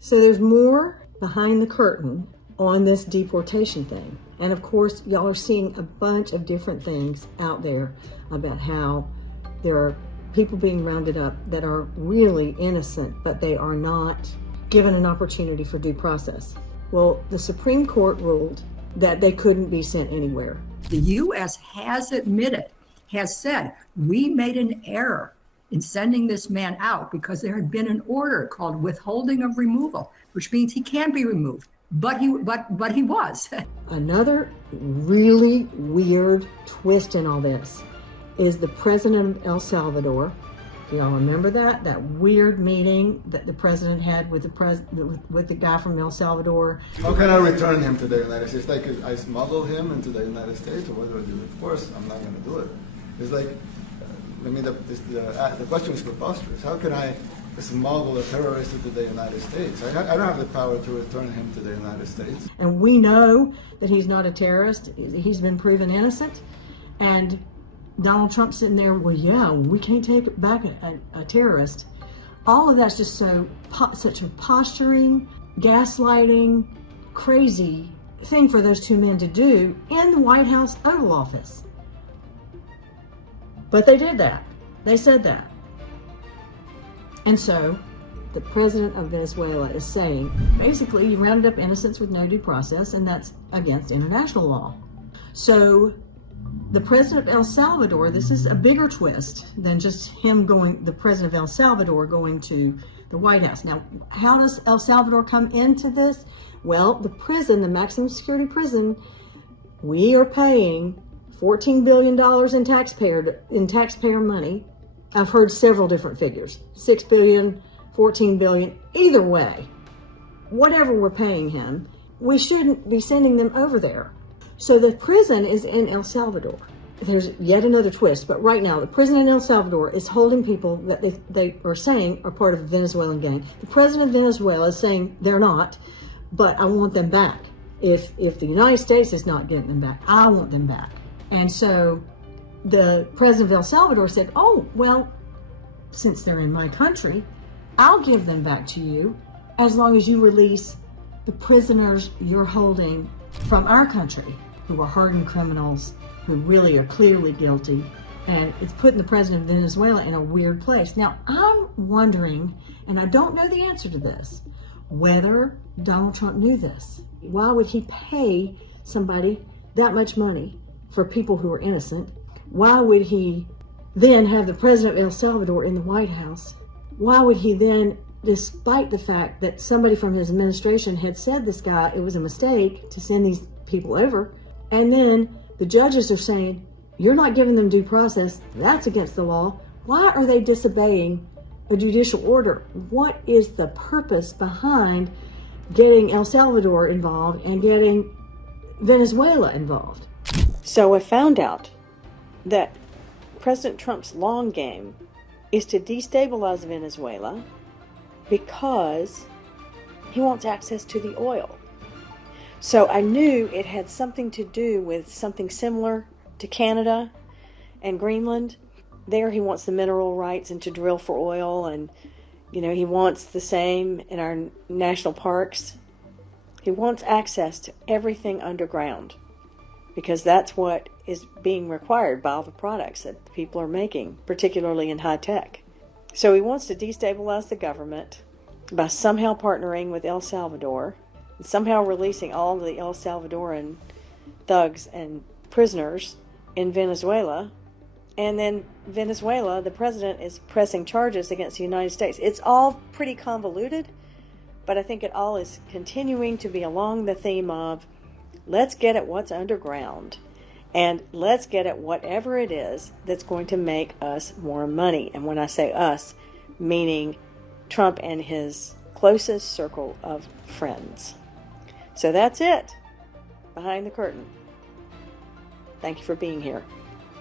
So there's more behind the curtain on this deportation thing. And of course, y'all are seeing a bunch of different things out there about how there are people being rounded up that are really innocent, but they are not given an opportunity for due process. Well, the Supreme Court ruled that they couldn't be sent anywhere. The U.S. has admitted, has said, we made an error in sending this man out because there had been an order called withholding of removal, which means he can be removed. But he was. Another really weird twist in all this is the president of El Salvador. Do y'all remember that? That weird meeting that the president had with the guy from El Salvador. How can I return him to the United States? Like, I smuggle him into the United States, or what do I do? Of course, I'm not going to do it. It's like, the question is preposterous. How can I smuggle a terrorist into the United States? I don't have the power to return him to the United States. And we know that he's not a terrorist. He's been proven innocent. And Donald Trump sitting there, well, yeah, we can't take back a terrorist. All of that's just such a posturing, gaslighting, crazy thing for those two men to do in the White House Oval Office. But they did that. They said that. And so the president of Venezuela is saying, basically, you rounded up innocents with no due process, and that's against international law. So the president of El Salvador, this is a bigger twist than just the president of El Salvador going to the White House. Now, how does El Salvador come into this? Well, the prison, the maximum security prison, we are paying $14 billion in taxpayer money. I've heard several different figures, 6 billion, 14 billion, either way, whatever we're paying him, we shouldn't be sending them over there. So the prison is in El Salvador. There's yet another twist, but right now the prison in El Salvador is holding people that they are saying are part of the Venezuelan gang. The president of Venezuela is saying they're not, but I want them back. If the United States is not getting them back, I want them back. And so the president of El Salvador said, oh, well, since they're in my country, I'll give them back to you as long as you release the prisoners you're holding from our country who are hardened criminals, who really are clearly guilty. And it's putting the president of Venezuela in a weird place. Now, I'm wondering, and I don't know the answer to this, whether Donald Trump knew this. Why would he pay somebody that much money for people who are innocent? Why would he then have the president of El Salvador in the White House? Why would he then, despite the fact that somebody from his administration had said this guy, it was a mistake to send these people over, and then the judges are saying, you're not giving them due process, that's against the law. Why are they disobeying a judicial order? What is the purpose behind getting El Salvador involved and getting Venezuela involved? So I found out that President Trump's long game is to destabilize Venezuela because he wants access to the oil. So I knew it had something to do with something similar to Canada and Greenland. There he wants the mineral rights and to drill for oil, and he wants the same in our national parks. He wants access to everything underground because that's what is being required by all the products that people are making, particularly in high tech. So he wants to destabilize the government by somehow partnering with El Salvador and somehow releasing all the El Salvadoran thugs and prisoners in Venezuela. And then Venezuela, the president is pressing charges against the United States. It's all pretty convoluted, but I think it all is continuing to be along the theme of let's get at what's underground and let's get at whatever it is that's going to make us more money. And when I say us, meaning Trump and his closest circle of friends. So that's it. Behind the curtain. Thank you for being here.